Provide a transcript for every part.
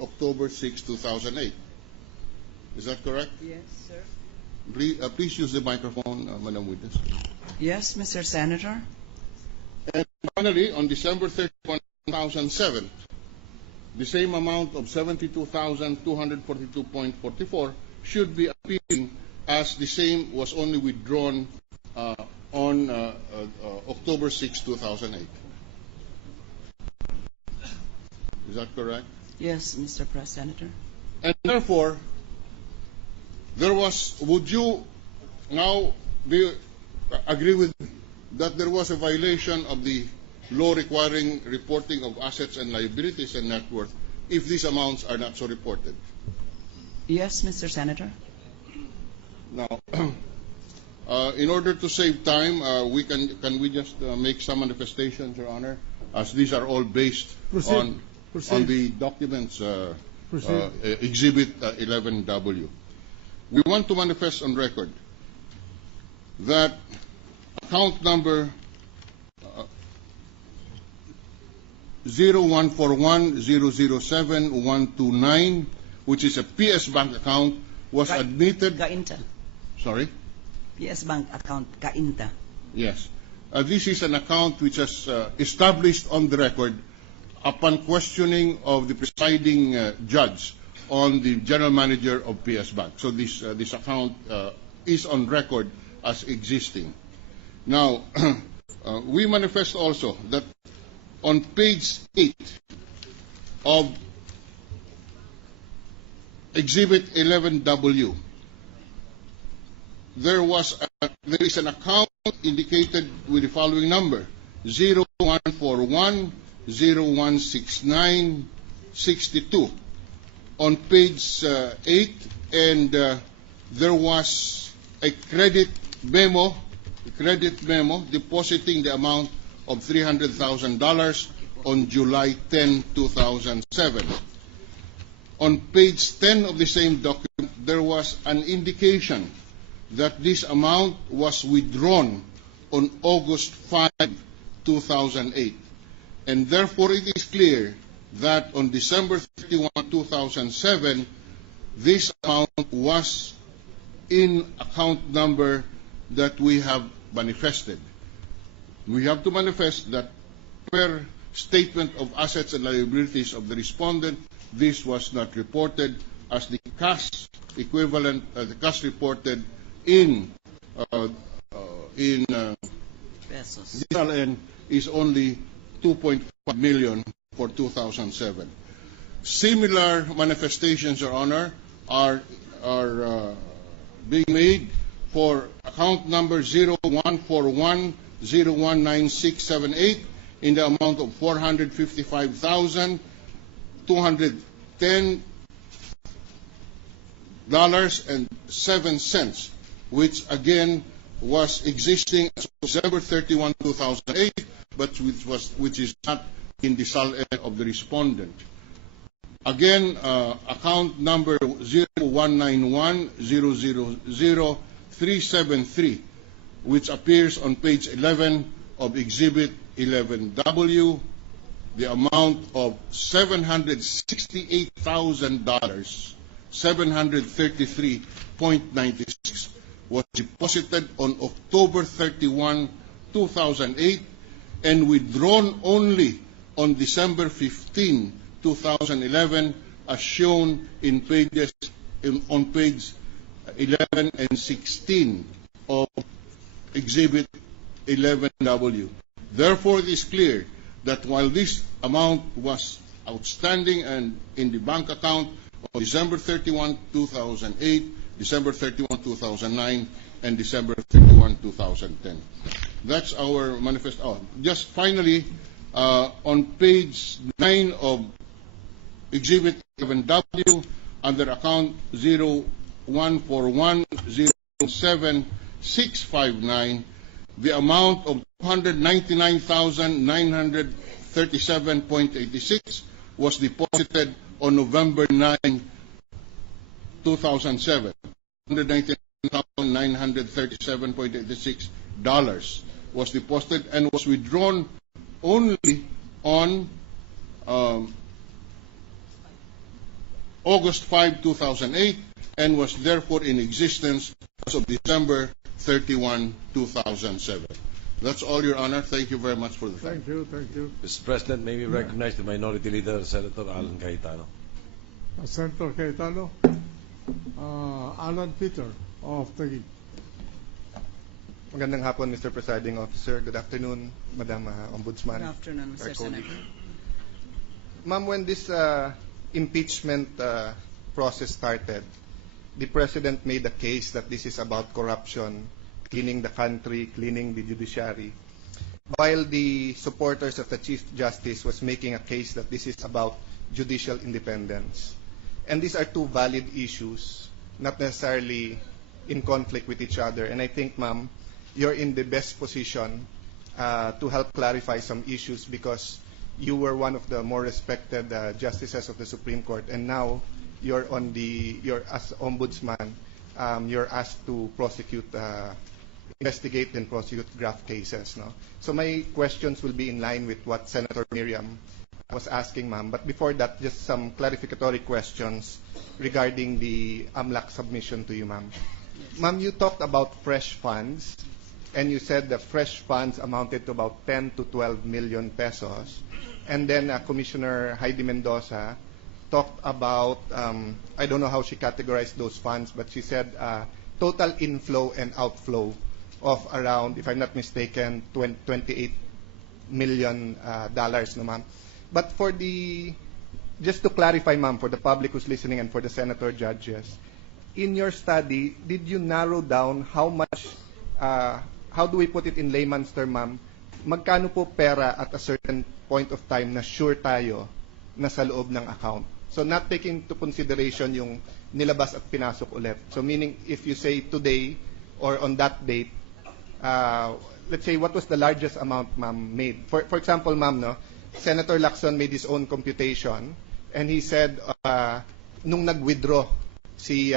October 6, 2008. Is that correct? Yes, sir. Please use the microphone, Madam Witness. Yes, Mr. Senator. And finally, on December 31, 2007, the same amount of 72,242.44 should be appearing, as the same was only withdrawn on October 6, 2008. Is that correct? Yes, Mr. Senator. And therefore, would you now agree with me that there was a violation of the law requiring reporting of assets and liabilities and net worth if these amounts are not so reported? Yes, Mr. Senator. Now, in order to save time, can we just make some manifestations, Your Honor, as these are all based on the documents, Exhibit 11W. We want to manifest on record that account number 0141007129, which is a PS Bank account, was admitted. Kainta. Sorry? PS Bank account, Kainta. Yes. This is an account which is established on the record upon questioning of the presiding judge on the general manager of PS Bank. So this account is on record as existing. Now, we manifest also that on page 8 of Exhibit 11W, there is an account indicated with the following number: 0141-0169-62 on page 8, and there was a credit memo depositing the amount of $300,000 on July 10, 2007. On page 10 of the same document, there was an indication that this amount was withdrawn on August 5, 2008. And therefore, it is clear that on December 31, 2007, this amount was in account number that we have manifested. We have to manifest that per statement of assets and liabilities of the respondent, this was not reported, as the cash equivalent, the cash reported in Pesos. is only 2.5 million for 2007. Similar manifestations, Your Honor, are being made for account number 0141-019678 in the amount of $455,210.07, which again was existing as of December 31, 2008, but which is not in the SALN of the respondent. Again, account number 0191-000-373, which appears on page 11 of Exhibit 11W, the amount of $768,000, 733.96, was deposited on October 31, 2008, and withdrawn only on December 15, 2011, as shown in on page 11 and 16 of Exhibit 11W. Therefore, it is clear that while this amount was outstanding and in the bank account on December 31, 2008, December 31, 2009, and December 31, 2010. That's our manifest. Oh, just finally, on page 9 of Exhibit 11W, under account 0141-07659, the amount of $299,937.86 was deposited on November 9, 2007. $199,937.86 was deposited and was withdrawn only on August 5, 2008, and was therefore in existence as of December 31, 2007. That's all, Your Honor. Thank you very much for the time. Thank you, thank you. Mr. President, may we recognize the Minority Leader, Senator Alan Cayetano. Senator Cayetano, Alan Peter of Taguig. Magandang hapon, Mr. Presiding Officer. Good afternoon, Madam Ombudsman. Good afternoon, Mr. Senator. Ma'am, when this impeachment process started, the President made a case that this is about corruption, cleaning the country, cleaning the judiciary, while the supporters of the Chief Justice was making a case that this is about judicial independence. And these are two valid issues, not necessarily in conflict with each other. And I think, ma'am, you're in the best position to help clarify some issues because you were one of the more respected justices of the Supreme Court, and now you're as ombudsman, you're asked to investigate and prosecute graft cases. No? So my questions will be in line with what Senator Miriam was asking, ma'am. But before that, just some clarificatory questions regarding the AMLAC submission to you, ma'am. Ma'am, you talked about fresh funds, and you said the fresh funds amounted to about 10 to 12 million pesos. And then Commissioner Heidi Mendoza talked about, I don't know how she categorized those funds, but she said total inflow and outflow of around, if I'm not mistaken, $28 million, no, ma'am. But just to clarify, ma'am, for the public who's listening and for the senator judges, in your study, did you narrow down how much, how do we put it in layman's term, ma'am, magkano po pera at a certain point of time na sure tayo na sa loob ng account? So not taking into consideration yung nilabas at pinasok ulit. So meaning, if you say today or on that date, let's say, what was the largest amount, ma'am, made? For example, ma'am, no, Senator Lacson made his own computation, and he said, nung nag-withdraw si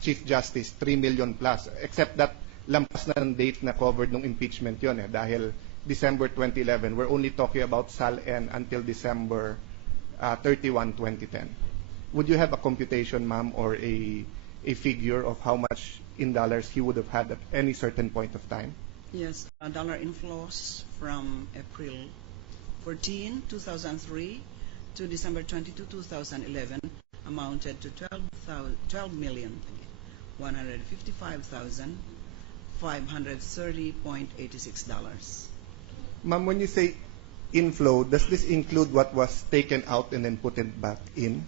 Chief Justice, 3 million plus, except that lampas na ng date na covered ng impeachment yun, dahil December 2011. We're only talking about SALN until December 31, 2010. Would you have a computation, ma'am, or a figure of how much in dollars he would have had at any certain point of time? Yes, dollar inflows from April 14, 2003 to December 22, 2011 amounted to $12,155,530.86. Ma'am, when you say inflow, does this include what was taken out and then put it back in?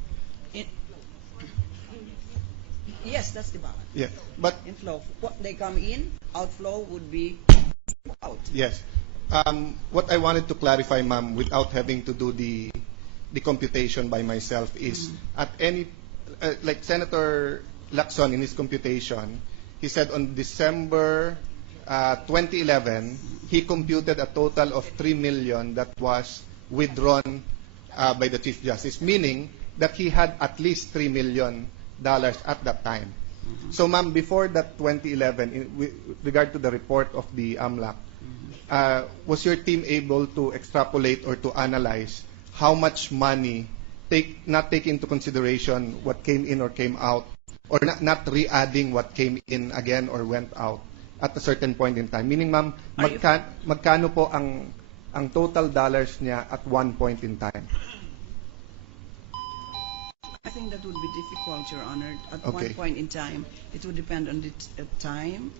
Yes, that's the balance. Yeah, but Inflow, what they come in, outflow would be out. yes. What I wanted to clarify, ma'am, without having to do the computation by myself is at any, like Senator Lacson in his computation, he said on December 2011, he computed a total of 3 million that was withdrawn by the Chief Justice, meaning that he had at least $3 million at that time. So, ma'am, before that 2011, with regard to the report of the AMLAC, was your team able to extrapolate or to analyze how much money, not taking into consideration what came in or came out, or not re-adding what came in again or went out at a certain point in time? Meaning, ma'am, magkano po ang total dollars niya at one point in time? I think that would be difficult, Your Honor. At Okay. one point in time, it would depend on the time.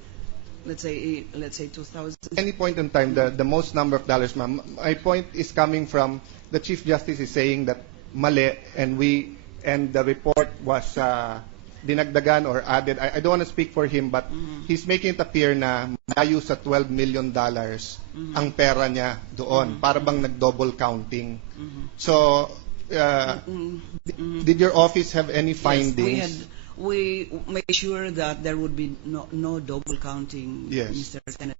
Let's say 2000. Any point in time, the most number of dollars, ma'am. My point is coming from the Chief Justice is saying that mali, and the report was dinagdagan or added. I don't want to speak for him, but he's making it appear na malayo sa $12 million ang pera niya doon. Para bang nag-double counting. So, did your office have any findings? Yes, we made sure that there would be no double counting, Yes. Mr. Senator.